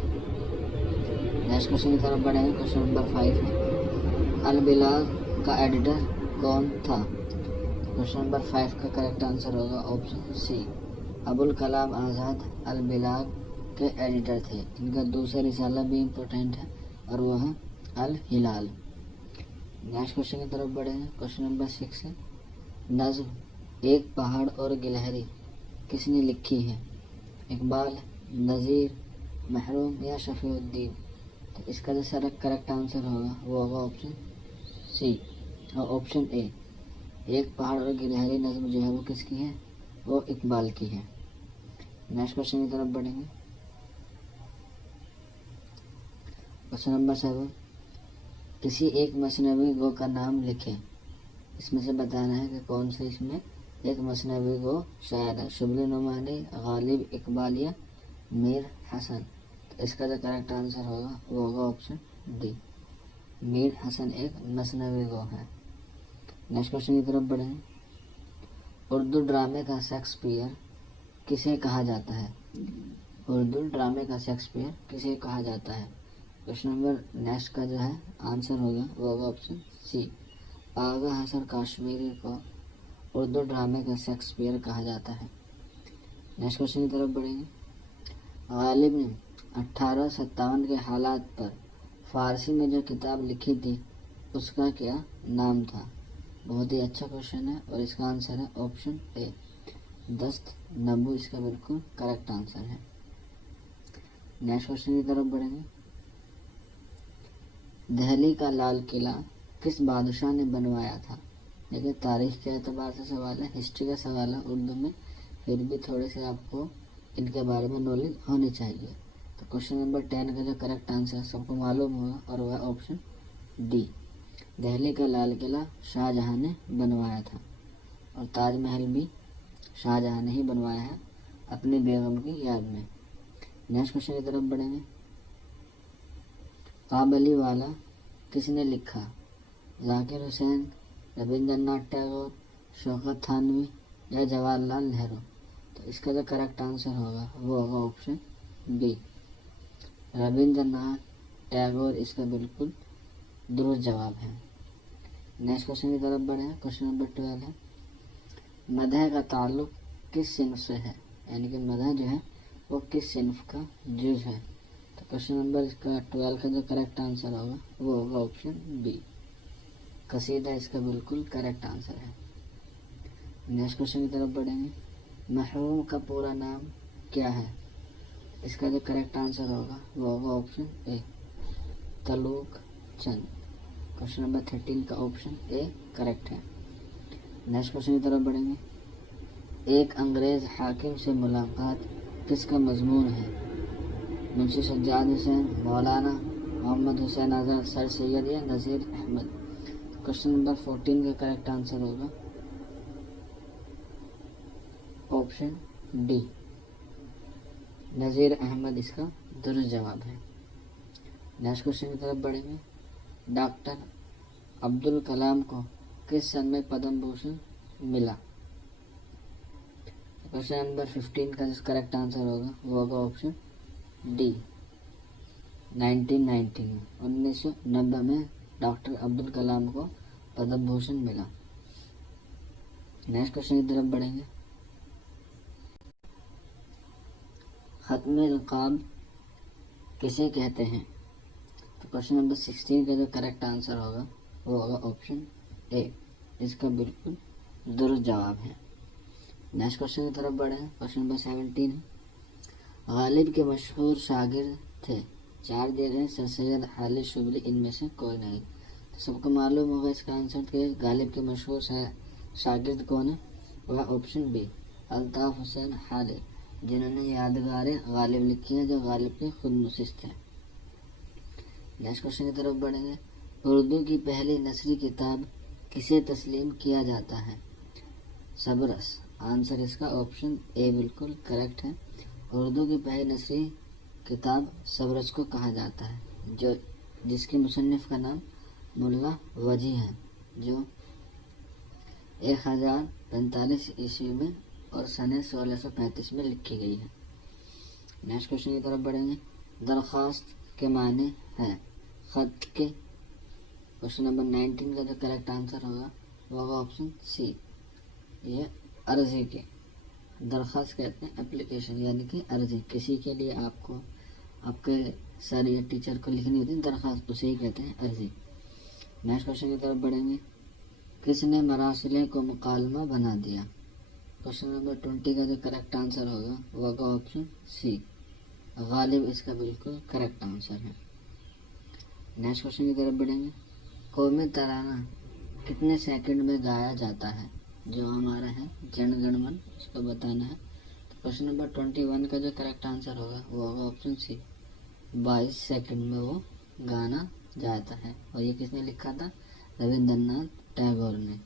नेक्स्ट क्वेश्चन की तरफ बढ़ेंगे। क्वेश्चन नंबर 5 है, अल बिलाग का एडिटर कौन था? क्वेश्चन नंबर 5 का करेक्ट आंसर होगा ऑप्शन सी अबुल कलाम आज़ाद अल बिलाग के एडिटर थे। इनका दूसरा रिसाला भी इम्पोर्टेंट है और वो है अल हिलाल। नेक्स्ट क्वेश्चन की तरफ बढ़ेंगे। क्वेश्चन नंबर 6 है, नज़्म एक पहाड़ और गिलहरी किसने लिखी है? इकबाल, नज़ीर, महरूम या शफीउद्दीन? तो इसका जो सारा करेक्ट आंसर होगा वो होगा ऑप्शन सी और ऑप्शन ए एक पहाड़ और गिलहरी नज़्म जो है वो किसकी है? वो इकबाल की है। नेक्स्ट क्वेश्चन की तरफ बढ़ेंगे। क्वेश्चन नंबर 7, किसी एक मसनवी गो का नाम लिखें। इसमें से बताना है कि कौन से इसमें एक मसनवी गो शायर है, शुबली नुमानी, गालिब इकबाल या मीर हसन? तो इसका जो करेक्ट आंसर होगा वो होगा ऑप्शन डी मीर हसन एक मसनवी गो है। नेक्स्ट क्वेश्चन की तरफ बढ़ें। उर्दू ड्रामे का शेक्सपियर किसे कहा जाता है? उर्दू ड्रामे का शेक्सपियर किसे कहा जाता है? क्वेश्चन नंबर नेक्स्ट का जो है आंसर होगा वो होगा ऑप्शन सी आगा हसन काश्मीरी को उर्दू ड्रामे का शेक्सपियर कहा जाता है। नेक्स्ट क्वेश्चन की तरफ बढ़ेंगे। गालिब ने 1857 के हालात पर फारसी में जो किताब लिखी थी उसका क्या नाम था? बहुत ही अच्छा क्वेश्चन है और इसका आंसर है ऑप्शन ए दस्त नबू, इसका बिल्कुल करेक्ट आंसर है। नेक्स्ट क्वेश्चन की तरफ बढ़ेंगे। दिल्ली का लाल किला किस बादशाह ने बनवाया था? देखिए तारीख के एतबार से सवाल है, हिस्ट्री का सवाल है उर्दू में, फिर भी थोड़े से आपको इनके बारे में नॉलेज होनी चाहिए। तो क्वेश्चन नंबर 10 का जो करेक्ट आंसर सबको मालूम होगा और वह ऑप्शन डी दिल्ली का लाल किला शाहजहां ने बनवाया था और ताजमहल भी शाहजहां ने ही बनवाया है अपनी बेगम की याद में। नेक्स्ट क्वेश्चन की तरफ बढ़ेंगे। काबली वाला किसने लिखा? जाकिर हुसैन, रविंद्रनाथ टैगोर, शौकत थानवी या जवाहरलाल नेहरू? तो इसका जो करेक्ट आंसर होगा वो होगा ऑप्शन बी रविंद्रनाथ टैगोर, इसका बिल्कुल दुरुस्त जवाब है। नेक्स्ट क्वेश्चन की तरफ बढ़े। क्वेश्चन नंबर 12 है, मदह का ताल्लुक किस सिन्फ से है? यानी कि मदह जो है वो किस सिन्फ का जुज है? तो क्वेश्चन नंबर इसका 12 का जो करेक्ट आंसर होगा वो होगा ऑप्शन बी कसीदा, इसका बिल्कुल करेक्ट आंसर है। नेक्स्ट क्वेश्चन की तरफ बढ़ेंगे। महरूम का पूरा नाम क्या है? इसका जो करेक्ट आंसर होगा वो होगा option A Tilok Chand. Question number 13 का ऑप्शन ए करेक्ट है। नेक्स्ट क्वेश्चन की तरफ बढ़ेंगे। एक अंग्रेज हाकिम से मुलाकात किसका मजमून है? मुंशी सज्जाद हुसैन, मौलाना मोहम्मद हुसैन आज़ाद, सर सैयद या नज़ीर अहमद? क्वेश्चन नंबर 14 का करेक्ट आंसर होगा ऑप्शन डी नज़ीर अहमद, इसका दुरुस्त जवाब है। नेक्स्ट क्वेश्चन की तरफ बढ़ेंगे। डॉक्टर अब्दुल कलाम को किस सन में पद्म भूषण मिला? क्वेश्चन नंबर 15 का जो करेक्ट आंसर होगा वो होगा ऑप्शन डी 1990 में, 1990 में डॉक्टर अब्दुल कलाम को पद्म भूषण मिला। नेक्स्ट क्वेश्चन की तरफ बढ़ेंगे। खत्म अलकाब किसे कहते हैं? तो क्वेश्चन नंबर 16 का जो करेक्ट आंसर होगा वो होगा ऑप्शन ए, इसका बिल्कुल दुरुस्त जवाब है। नेक्स्ट क्वेश्चन की तरफ बढ़े। क्वेश्चन नंबर 17 है, गालिब के मशहूर शागिर्द थे, 4 दिए गए, सर सैयद, हालिद शुबली, इनमें से कोई नहीं। सबको मालूम होगा इसका आंसर कि गालिब के मशहूर शागिर्द कौन है? वह ऑप्शन बी, अल्ताफ हुसैन हालिर, जिन्होंने यादगार गालिब लिखी है, जो गालिब के खुद मुसिस्त है। नेक्स्ट क्वेश्चन की तरफ बढ़ेंगे। उर्दू की पहली नसरी किताब किसे तस्लीम किया जाता है? सबरस। आंसर इसका ऑप्शन ए बिल्कुल करेक्ट है। उर्दू की पहली नसरी किताब सबरस को कहा जाता है, जो जिसके मुसन्निफ का नाम मुल्ला वजी है, जो 1045 ईस्वी में और सन 1635 में लिखी गई है। नेक्स्ट क्वेश्चन की तरफ बढ़ेंगे। दरख्वास्त के माने हैं खत के। क्वेश्चन नंबर 19 का जो करेक्ट आंसर होगा वो होगा ऑप्शन सी, ये अर्जी के। दरख्वास्त कहते हैं एप्लीकेशन, यानी कि अर्जी, किसी के लिए आपको आपके सर या टीचर को लिखनी होती है दरख्वास्त, उसे ही कहते हैं अर्जी। नेक्स्ट क्वेश्चन की तरफ बढ़ेंगे। किसने मरासिले को मुकालमा बना दिया? क्वेश्चन नंबर 20 का जो करेक्ट आंसर होगा वो होगा ऑप्शन सी, गालिब इसका बिल्कुल करेक्ट आंसर है। नेक्स्ट क्वेश्चन की तरफ बढ़ेंगे। कौमी तराना कितने सेकंड में गाया जाता है? जो हमारा है जन गण मन, उसको बताना है। तो क्वेश्चन नंबर 21 का जो करेक्ट आंसर होगा वो होगा ऑप्शन सी, 22 सेकंड में वो गाना जाता है। और ये किसने लिखा था? रविंद्रनाथ टैगोर ने,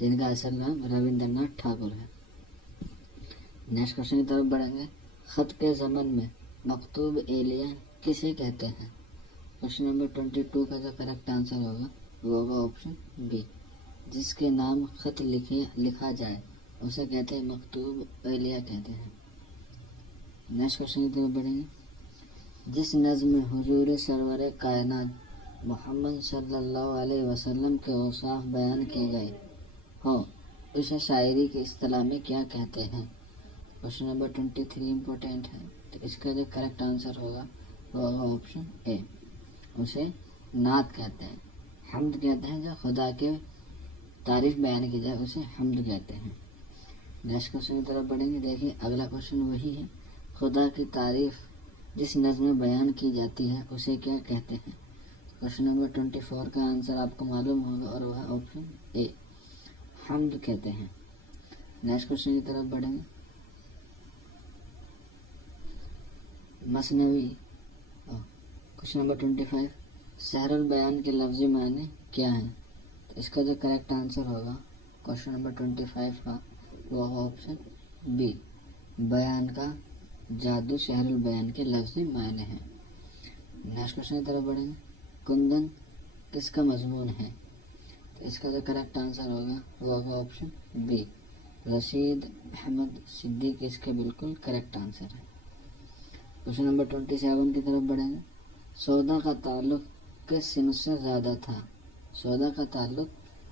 जिनका असल नाम रविंद्रनाथ ठाकुर है। नेक्स्ट क्वेश्चन की तरफ बढ़ेंगे। खत के ज़मन में मकतूब एलिया किसे कहते हैं? क्वेश्चन नंबर 22 का जो करेक्ट आंसर होगा वो होगा ऑप्शन बी, जिसके नाम खत लिखा जाए उसे कहते हैं मकतूब एलिया कहते हैं। नेक्स्ट क्वेश्चन की तरफ बढ़ेंगे। जिस नज़्म में हुजूर सरवर कायनात मोहम्मद सल्लल्लाहु अलैहि वसल्लम के औसाफ बयान किए गए हो, उसे शायरी की इस्तिलाह में क्या कहते हैं? क्वेश्चन नंबर 23 इम्पोर्टेंट है, तो इसका जो करेक्ट आंसर होगा वो होगा ऑप्शन ए, उसे नात कहते हैं। हम्द कहते हैं, जो खुदा के तारीफ बयान की जाए उसे हम्द कहते हैं। नेक्स्ट क्वेश्चन की तरफ बढ़ेंगे। देखिए अगला क्वेश्चन वही है, खुदा की तारीफ जिस नज़्म में बयान की जाती है उसे क्या कहते हैं? क्वेश्चन नंबर 24 का आंसर आपको मालूम होगा और वह ऑप्शन ए, हम्द कहते हैं। नेक्स्ट क्वेश्चन की तरफ बढ़ेंगे। मसनवी। क्वेश्चन नंबर 25, सहरुल बयान के लफ्ज़ी माने क्या हैं? तो इसका जो करेक्ट आंसर होगा क्वेश्चन नंबर 25 का वो होगा ऑप्शन बी, बयान का जादू सहरुल बयान के लफ्ज़ी माने हैं। नेक्स्ट क्वेश्चन की तरफ बढ़ेंगे। कुंदन किसका मजमून है? तो इसका जो करेक्ट आंसर होगा वो होगा ऑप्शन बी, रशीद अहमद सिद्दीक इसका बिल्कुल करेक्ट आंसर है। क्वेश्चन नंबर 27 की तरफ बढ़ेंगे। सौदा का ताल्लुक किस सिनफ से ज़्यादा था? सौदा का ताल्लुक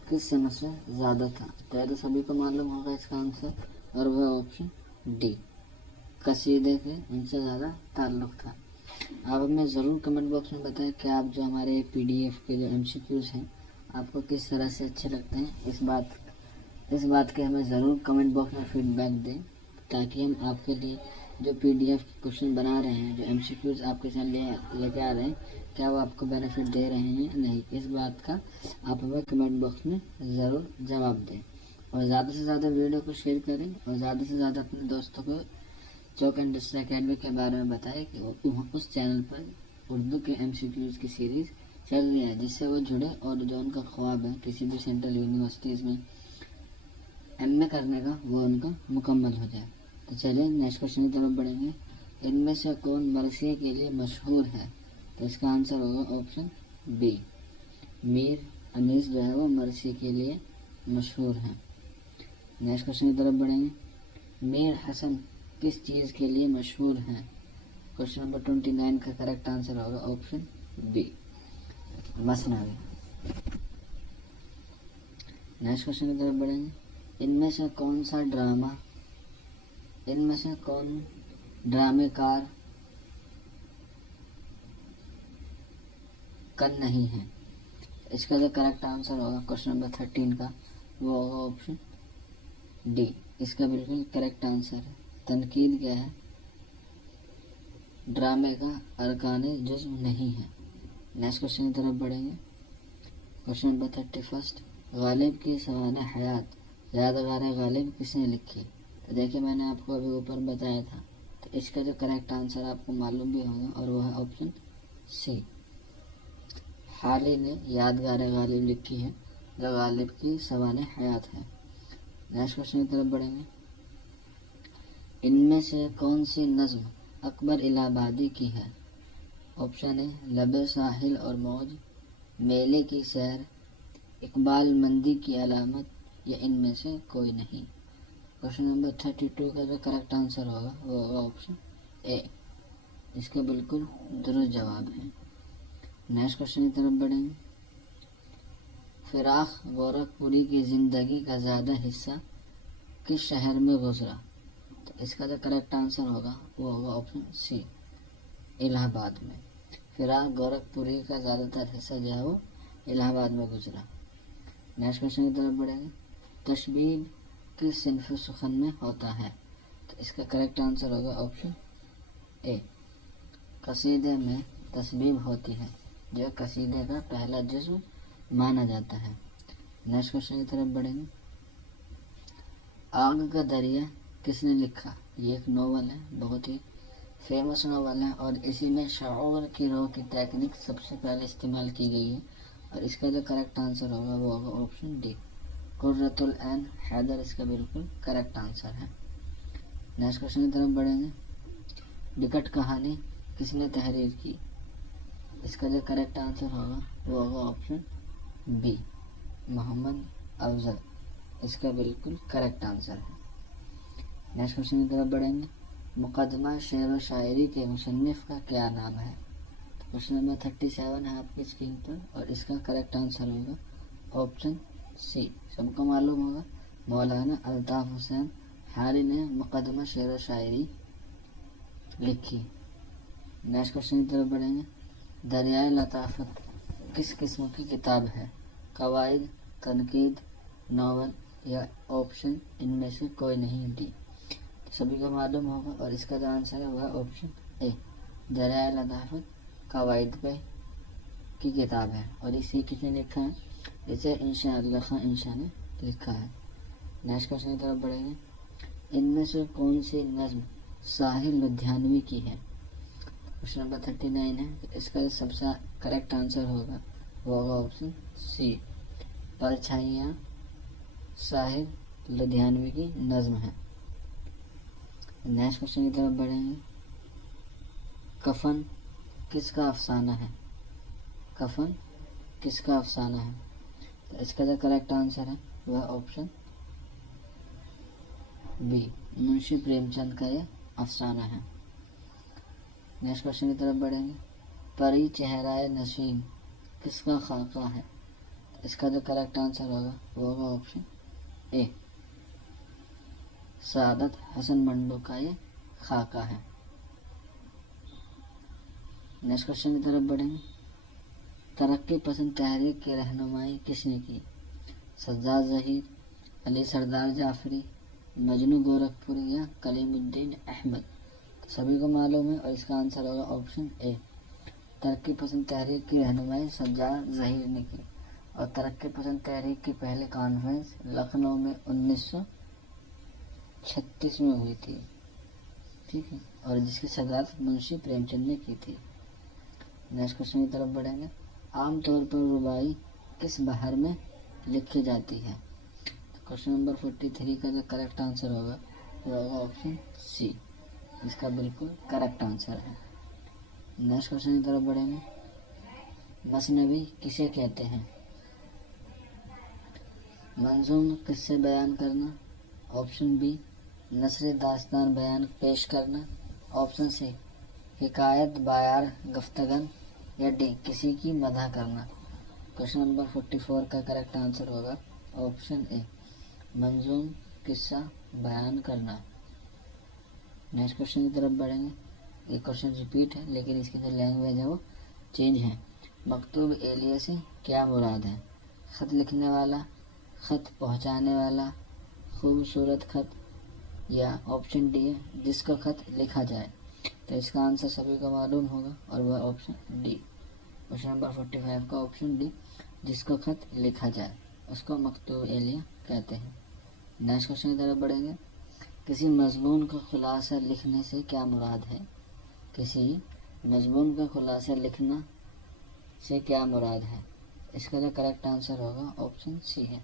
किस सिनफ से ज़्यादा था? तो सभी को मालूम होगा इसका आंसर, और वह ऑप्शन डी, कसीदे के उनसे ज़्यादा ताल्लुक था। आप हमें ज़रूर कमेंट बॉक्स में बताएं कि आप जो हमारे PDF के जो MCQs हैं आपको किस तरह से अच्छे लगते हैं। इस बात के हमें ज़रूर कमेंट बॉक्स में फीडबैक दें, ताकि हम आपके लिए जो PDF के क्वेश्चन बना रहे हैं, जो MCQs आपके साथ लेके आ रहे हैं, क्या वो आपको बेनिफिट दे रहे हैं या नहीं, इस बात का आप हमें कमेंट बॉक्स में ज़रूर जवाब दें। और ज़्यादा से ज़्यादा वीडियो को शेयर करें और ज़्यादा से ज़्यादा अपने दोस्तों को चौक एंड डिस्ट्रिक्ट अकेडमी के बारे में बताएं कि उस चैनल पर उर्दू के MCQs की सीरीज़ चल रही है, जिससे वो जुड़े और जो उनका ख्वाब है किसी भी सेंट्रल यूनिवर्सिटीज़ में MA करने का, वो उनका मुकम्मल हो जाए। तो चलिए नेक्स्ट क्वेश्चन की तरफ बढ़ेंगे। इनमें से कौन मरसिए के लिए मशहूर है? तो इसका आंसर होगा ऑप्शन बी, मीर अनीस जो है वो मरसिए के लिए मशहूर है। नेक्स्ट क्वेश्चन की तरफ बढ़ेंगे। मीर हसन किस चीज़ के लिए मशहूर हैं? क्वेश्चन नंबर 29 का करेक्ट आंसर होगा ऑप्शन बी, मसनवी। नेक्स्ट क्वेश्चन की तरफ बढ़ेंगे। इनमें से कौन ड्रामेकार कन नहीं है? इसका जो करेक्ट आंसर होगा क्वेश्चन नंबर 13 का वो होगा ऑप्शन डी, इसका बिल्कुल करेक्ट आंसर है। तनकीद क्या है? ड्रामे का अरकाने जुज़्व नहीं है। नेक्स्ट क्वेश्चन की तरफ बढ़ेंगे। क्वेश्चन नंबर 31, गालिब की सवाने हयात यादगार गालिब किसने लिखी? तो देखिए मैंने आपको अभी ऊपर बताया था, तो इसका जो करेक्ट आंसर आपको मालूम भी होगा और वह है ऑप्शन सी, हाली ने यादगार गालिब लिखी है जो गालिब की सवाने हयात है। नेक्स्ट क्वेश्चन की तरफ बढ़ेंगे। इनमें से कौन सी नज्म अकबर इलाहाबादी की है? ऑप्शन ए लबे साहिल और मौज, मेले की सैर, इकबाल मंदी की अलामत, या इनमें से कोई नहीं। क्वेश्चन नंबर 32 का जो करेक्ट आंसर होगा वो होगा ऑप्शन ए, इसका बिल्कुल दुरुस्त जवाब है। नेक्स्ट क्वेश्चन की तरफ बढ़ेंगे। फिराक गोरखपुरी की जिंदगी का ज़्यादा हिस्सा किस शहर में गुजरा? तो इसका जो करेक्ट आंसर होगा वो होगा ऑप्शन सी, इलाहाबाद में। फिराक गोरखपुरी का ज़्यादातर हिस्सा जो है वो इलाहाबाद में गुजरा। नेक्स्ट क्वेश्चन की तरफ बढ़ेंगे। तशबीब किस सिन्फ सुखन में होता है? तो इसका करेक्ट आंसर होगा ऑप्शन ए, कसीदे में तस्बीब होती है जो कसीदे का पहला जिस्म माना जाता है। नेक्स्ट क्वेश्चन की तरफ बढ़ेंगे। आग का दरिया किसने लिखा? ये एक नोवेल है, बहुत ही फेमस नोवेल है और इसी में शऊर की रो की टेक्निक सबसे पहले इस्तेमाल की गई है और इसका जो करेक्ट आंसर होगा वो होगा ऑप्शन डी, कुर्रतुल ऐन हैदर इसका बिल्कुल करेक्ट आंसर है। नेक्स्ट क्वेश्चन की तरफ बढ़ेंगे। निकट कहानी किसने तहरीर की? इसका जो करेक्ट आंसर होगा वो होगा ऑप्शन बी, मोहम्मद अफजल, इसका बिल्कुल करेक्ट आंसर है। नेक्स्ट क्वेश्चन की तरफ बढ़ेंगे। मुकदमा शेर व शायरी के मुसन्निफ का क्या नाम है? तो क्वेश्चन नंबर 37 है आपकी स्क्रीन पर और इसका करेक्ट आंसर होगा ऑप्शन सी, सबको मालूम होगा, मौलाना अल्ताफ हुसैन हारी ने मुकदमा शेर व शायरी लिखी। नेक्स्ट क्वेश्चन की तरफ बढ़ेंगे। दरियाए लताफत किस किस्म की किताब है? कवायद, तनकीद, नावल, या ऑप्शन इनमें से कोई नहीं, डी। तो सभी को मालूम होगा और इसका जो आंसर है वह ऑप्शन ए, दरियाए लताफत कवायद पे की किताब है और इसे किसने लिखा है? इसे इंशाअल्लाह खान इंशा ने लिखा है। नेक्स्ट क्वेश्चन की तरफ बढ़ेंगे। इनमें से कौन सी नज्म साहिल लुधियानवी की है? क्वेश्चन नंबर 39 है, तो इसका सबसे करेक्ट आंसर होगा वो होगा ऑप्शन सी, परछाइयाँ साहिल लुधियानवी की नज्म है। नेक्स्ट क्वेश्चन की तरफ बढ़ेंगे। कफन किसका अफसाना है? कफन किसका अफसाना है? तो इसका जो करेक्ट आंसर है वह ऑप्शन बी, मुंशी प्रेमचंद का ये अफसाना है। नेक्स्ट क्वेश्चन की तरफ बढ़ेंगे। परी चेहराए नसीम किसका खाका है? तो इसका जो करेक्ट आंसर होगा वो होगा ऑप्शन ए, सादत हसन मंडो का ये खाका है। नेक्स्ट क्वेश्चन की तरफ बढ़ेंगे। तरक्की पसंद तहरीक की रहनुमाई किसने की? सज्जाद ज़हीर, अली सरदार जाफरी, मजनू गोरखपुरी, या कलीमुद्दीन अहमद? तो सभी को मालूम है और इसका आंसर होगा ऑप्शन ए, तरक्की पसंद तहरीक की रहनुमाई सज्जाद ज़हीर ने की और तरक्की पसंद तहरीक की पहली कॉन्फ्रेंस लखनऊ में 1936 में हुई थी, ठीक है, और जिसकी सदारत मुंशी प्रेमचंद ने की थी। नेक्स्ट क्वेश्चन की तरफ बढ़ेंगे। आमतौर पर रुबाई किस बहार में लिखी जाती है? तो क्वेश्चन नंबर 43 का जो करेक्ट आंसर होगा वो होगा ऑप्शन सी, इसका बिल्कुल करेक्ट आंसर है। नेक्स्ट क्वेश्चन की तरफ बढ़ेंगे। मसनवी किसे कहते हैं? मंजूम किससे बयान करना? ऑप्शन बी, नसर दास्तान बयान पेश करना, ऑप्शन सी, हिकायत बायार गफ्तगन, या डी, किसी की मदह करना। क्वेश्चन नंबर 44 का करेक्ट आंसर होगा ऑप्शन ए, मंजूम किस्सा बयान करना। नेक्स्ट क्वेश्चन की तरफ बढ़ेंगे। ये क्वेश्चन रिपीट है लेकिन इसकी जो लैंग्वेज है वो चेंज है। मकतूब एलिया से क्या मुराद है? ख़त लिखने वाला, ख़त पहुंचाने वाला, खूबसूरत ख़त, या ऑप्शन डी है जिसको ख़त लिखा जाए? तो इसका आंसर सभी को मालूम होगा और वह ऑप्शन डी, क्वेश्चन नंबर 45 का ऑप्शन डी, जिसको खत लिखा जाए उसको मकतूब एलिया कहते हैं। नेक्स्ट क्वेश्चन की तरफ बढ़ेंगे। किसी मजमून का खुलासा लिखने से क्या मुराद है? किसी मजमून का खुलासा लिखना से क्या मुराद है? इसका जो करेक्ट आंसर होगा ऑप्शन सी है,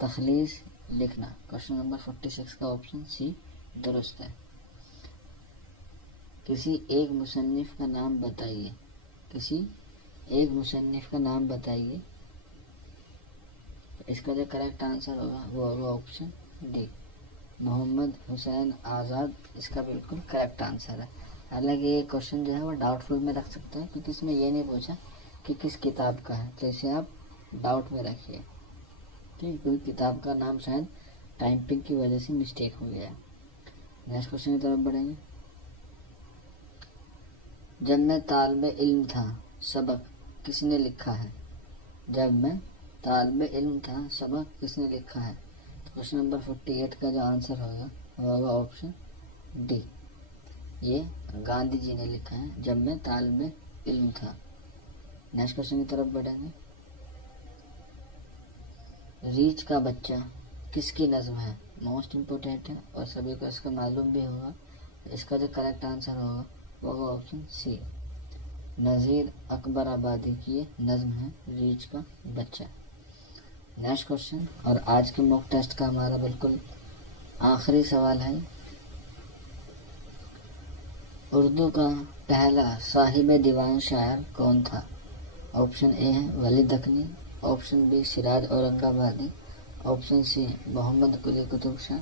तखलीस लिखना। क्वेश्चन नंबर 46 का ऑप्शन सी दुरुस्त है। किसी एक मुसन्निफ का नाम बताइए। किसी एक मुसन्निफ का नाम बताइए। इसका जो करेक्ट आंसर होगा वो होगा ऑप्शन डी, मोहम्मद हुसैन आज़ाद इसका बिल्कुल करेक्ट आंसर है। हालांकि ये क्वेश्चन जो है वो डाउटफुल में रख सकते हैं क्योंकि इसमें ये नहीं पूछा कि किस किताब का है, जैसे आप डाउट में रखिए। ठीक, कोई किताब का नाम शायद टाइपिंग की वजह से मिस्टेक हो गया। नेक्स्ट क्वेश्चन की तरफ बढ़ेंगे। जब मैं तालिब इल्म था सबक किसने लिखा है? जब मैं तालिब इल्म था सबक किसने लिखा है? तो क्वेश्चन नंबर 48 का जो आंसर होगा वो होगा ऑप्शन डी, ये गांधी जी ने लिखा है, जब मैं तालिब इल्म था। नेक्स्ट क्वेश्चन की तरफ बढ़ेंगे। रीछ का बच्चा किसकी नज़्म है? मोस्ट इम्पोर्टेंट है और सभी को इसका मालूम भी होगा। इसका जो करेक्ट आंसर होगा वो होगा ऑप्शन सी, नज़ीर अकबर आबादी की ये नज़्म है रीछ का बच्चा। नेक्स्ट क्वेश्चन और आज के मॉक टेस्ट का हमारा बिल्कुल आखिरी सवाल है। उर्दू का पहला साहिब दीवान शायर कौन था? ऑप्शन ए है Wali Dakhni, option B Siraj Aurangabadi, option C Mohammad Quli Qutub Shah,